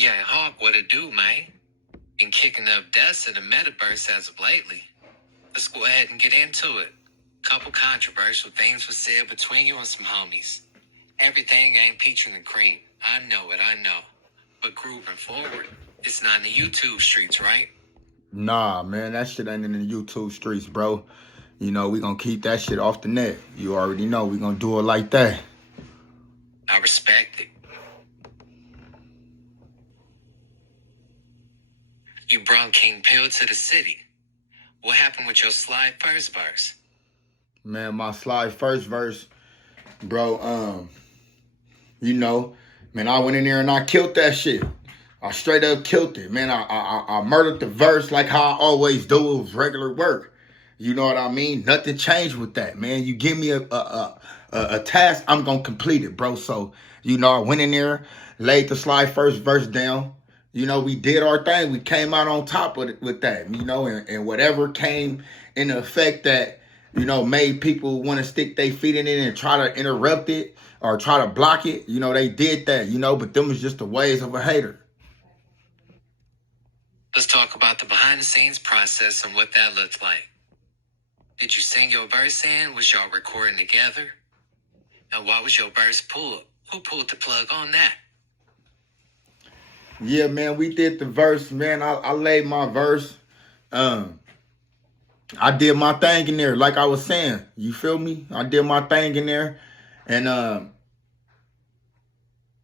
Yeah, Hawk, what it do, man? Been kicking up dust in the metaverse as of lately. Let's go ahead and get into it. Couple controversial things were said between you and some homies. Everything ain't peaching and cream. I know it, I know. But grooving forward, it's not in the YouTube streets, right? Nah, man, that shit ain't in the YouTube streets, bro. You know, we gonna keep that shit off the net. You already know we gonna do it like that. I respect it. You brought King Pill to the city. What happened with your slide first verse? Man, my slide first verse, bro, you know, man, I went in there and I killed that shit. I straight up killed it, man. I murdered the verse like how I always do. It was regular work. You know what I mean? Nothing changed with that, man. You give me a task, I'm gonna complete it, bro. So, you know, I went in there, laid the slide first verse down. You know, we did our thing. We came out on top with that, you know, and whatever came in effect that, you know, made people want to stick their feet in it and try to interrupt it or try to block it, you know, they did that, you know, but them was just the ways of a hater. Let's talk about the behind the scenes process and what that looked like. Did you sing your verse in? Was y'all recording together? And why was your verse pulled? Who pulled the plug on that? Yeah, man, we did the verse, man. I laid my verse. I did my thing in there, like I was saying. You feel me? I did my thing in there, and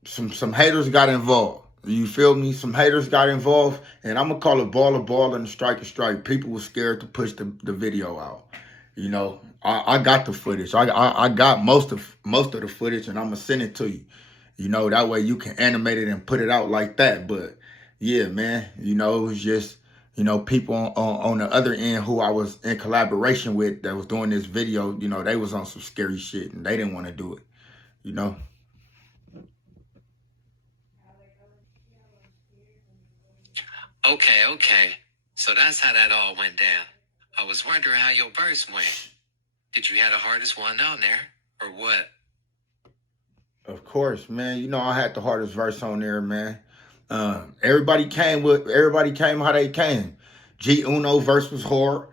some haters got involved. You feel me? Some haters got involved, and I'm gonna call it ball a ball and strike a strike. People were scared to push the video out. You know, I got the footage. I got most of the footage, and I'm gonna send it to you. You know, that way you can animate it and put it out like that. But yeah, man, you know, it was just, you know, people on the other end who I was in collaboration with that was doing this video, you know, they was on some scary shit and they didn't want to do it, you know. Okay. So that's how that all went down. I was wondering how your verse went. Did you have the hardest one on there, or what? Of course, man. You know, I had the hardest verse on there, man. Everybody came how they came. G Uno verse was hard.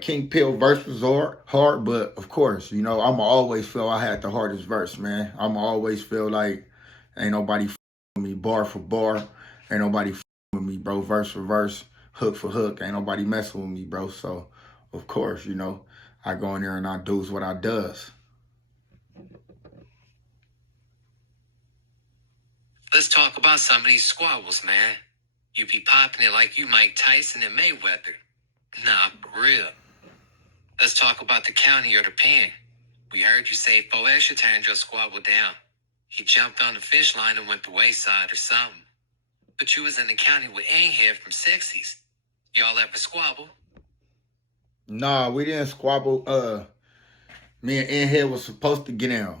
King Pill verse was hard, but of course, you know, I'ma always feel I had the hardest verse, man. I'ma always feel like ain't nobody with me bar for bar. Ain't nobody with me, bro. Verse for verse, hook for hook. Ain't nobody messing with me, bro. So, of course, you know, I go in there and I does what I does. Let's talk about some of these squabbles, man. You be popping it like you Mike Tyson and Mayweather. Nah, for real. Let's talk about the county or the pen. We heard you say 4 extra times your squabble down. He jumped on the fish line and went the wayside or something. But you was in the county with Anhead from 60’s. Y'all ever squabble? Nah, we didn't squabble. Me and Anhead was supposed to get in.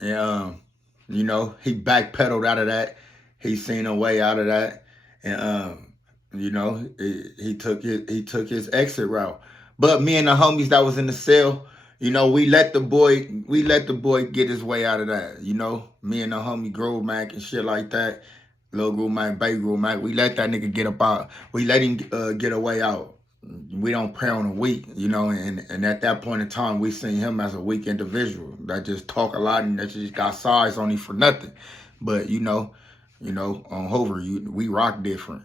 And you know, he backpedaled out of that. He seen a way out of that, and you know, he took his exit route. But me and the homies that was in the cell, you know, we let the boy get his way out of that. You know, me and the homie Groove Mac and shit like that, Lil Groove Mac, Bay Groove Mac, we let that nigga get up out. We let him get a way out. We don't prey on a weak, you know, and at that point in time, we seen him as a weak individual that just talk a lot and that just got size on him for nothing. But you know, on Hoover, we rock different.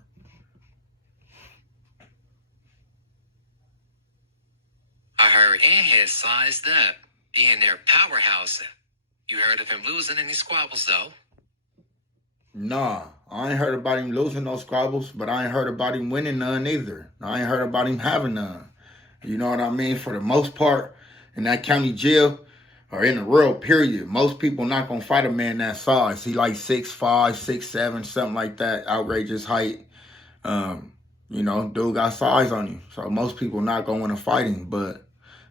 I heard Anhead sized up, being their powerhouse. You heard of him losing any squabbles, though? Nah, I ain't heard about him losing no squabbles, but I ain't heard about him winning none either. I ain't heard about him having none. You know what I mean? For the most part, in that county jail, or in the world, period, most people not gonna fight a man that size. He like 6'5", 6'7", something like that, outrageous height. You know, dude got size on him. So most people not gonna want to fight him, but,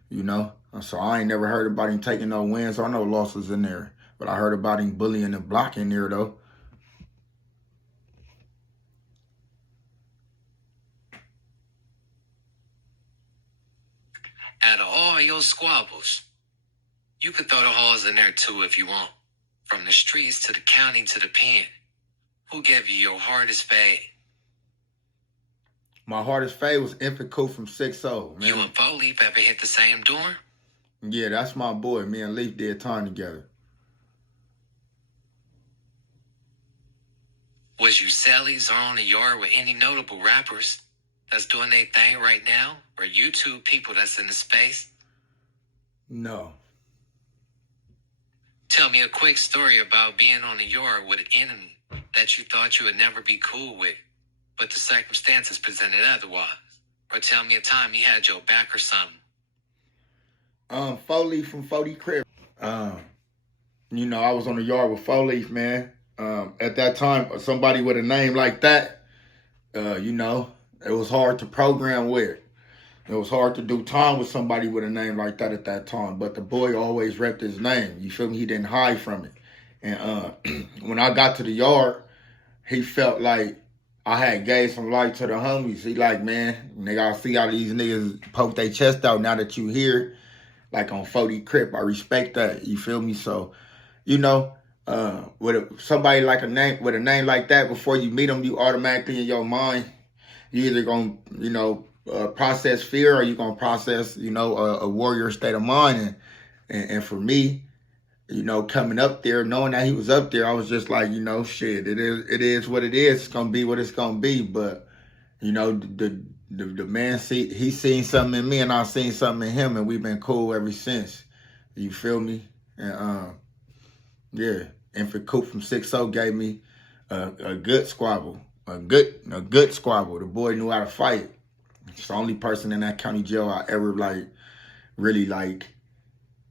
you know, so I ain't never heard about him taking no wins or no losses in there. But I heard about him bullying and blocking there, though. Out of all your squabbles, you could throw the halls in there too if you want. From the streets to the county to the pen. Who gave you your hardest fade? My hardest fade was Infant Coop from 60’s, man. You and Fo Leaf ever hit the same door? Yeah, that's my boy. Me and Leaf did time together. Was you cellies or on the yard with any notable rappers that's doing their thing right now? Or YouTube people that's in the space? No. Tell me a quick story about being on the yard with an enemy that you thought you would never be cool with, but the circumstances presented otherwise. Or tell me a time he had your back or something. Foley from 40 Crip. You know, I was on the yard with Foley, man. At that time, somebody with a name like that, you know, it was hard to program with. It was hard to do time with somebody with a name like that at that time. But the boy always repped his name. You feel me? He didn't hide from it. And when I got to the yard, he felt like I had gave some light to the homies. He like, man, nigga, I see how these niggas poke their chest out now that you here. Like on 40 Crip, I respect that. You feel me? So, you know, with somebody like a name with a name like that, before you meet them, you automatically in your mind, you either gonna, you know, process fear, or you gonna process, you know, a warrior state of mind. And for me, you know, coming up there, knowing that he was up there, I was just like, you know, shit, it is what it is. It's gonna be what it's gonna be. But you know, the man he seen something in me, and I seen something in him, and we've been cool ever since. You feel me? And yeah, Infant Coop from 60 gave me a good squabble, a good squabble. The boy knew how to fight. It's the only person in that county jail I ever really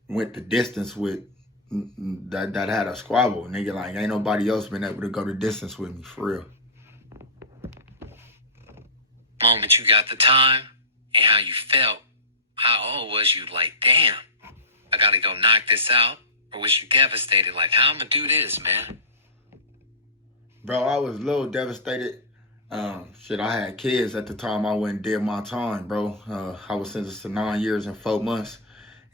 went the distance with, that had a squabble. Nigga, like, ain't nobody else been able to go the distance with me, for real. Moment you got the time and how you felt. How old was you? Like, damn, I gotta go knock this out? Or was you devastated? Like, how I'm gonna do this, man? Bro, I was a little devastated. Shit, I had kids at the time. I went and did my time, bro. I was sentenced to 9 years and 4 months.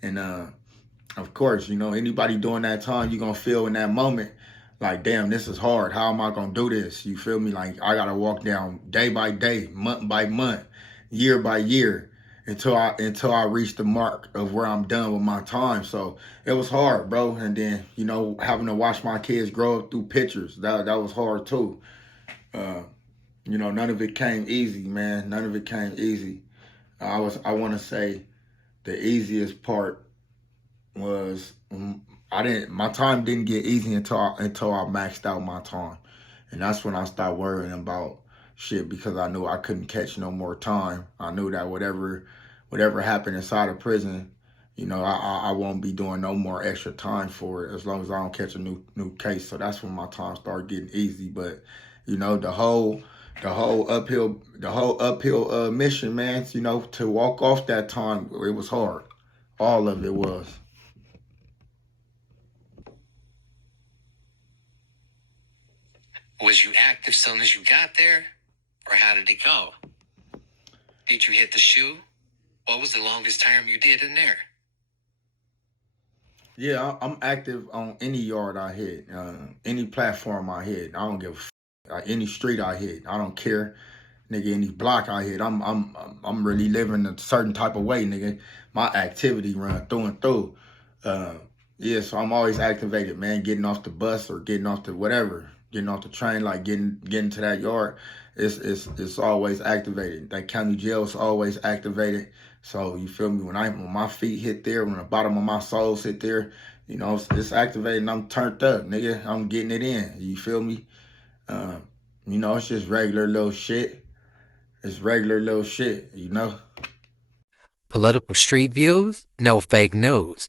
And of course, you know, anybody doing that time, you're going to feel in that moment like, damn, this is hard. How am I going to do this? You feel me? Like, I got to walk down day by day, month by month, year by year, until I reach the mark of where I'm done with my time. So it was hard, bro. And then, you know, having to watch my kids grow up through pictures, that was hard too. You know, none of it came easy, man. None of it came easy. I want to say the easiest part was my time didn't get easy until I maxed out my time. And that's when I started worrying about shit, because I knew I couldn't catch no more time. I knew that whatever happened inside of prison, you know, I won't be doing no more extra time for it as long as I don't catch a new case. So that's when my time started getting easy. But, you know, the whole uphill mission, man, you know, to walk off that time, it was hard. All of it was. Was you active soon as you got there? Or how did it go? Did you hit the shoe? What was the longest term you did in there? Yeah, I'm active on any yard I hit, any platform I hit. I don't give a f. Any street I hit. I don't care, nigga. Any block I hit. I'm really living a certain type of way, nigga. My activity run through and through. Yeah, so I'm always activated, man. Getting off the bus or getting off the whatever, getting off the train, like getting to that yard. It's always activated. That county jail is always activated. So you feel me? When my feet hit there, when the bottom of my soles hit there, you know, it's activated and I'm turned up, nigga. I'm getting it in. You feel me? You know, it's just regular little shit. It's regular little shit, you know? Political street views? No fake news.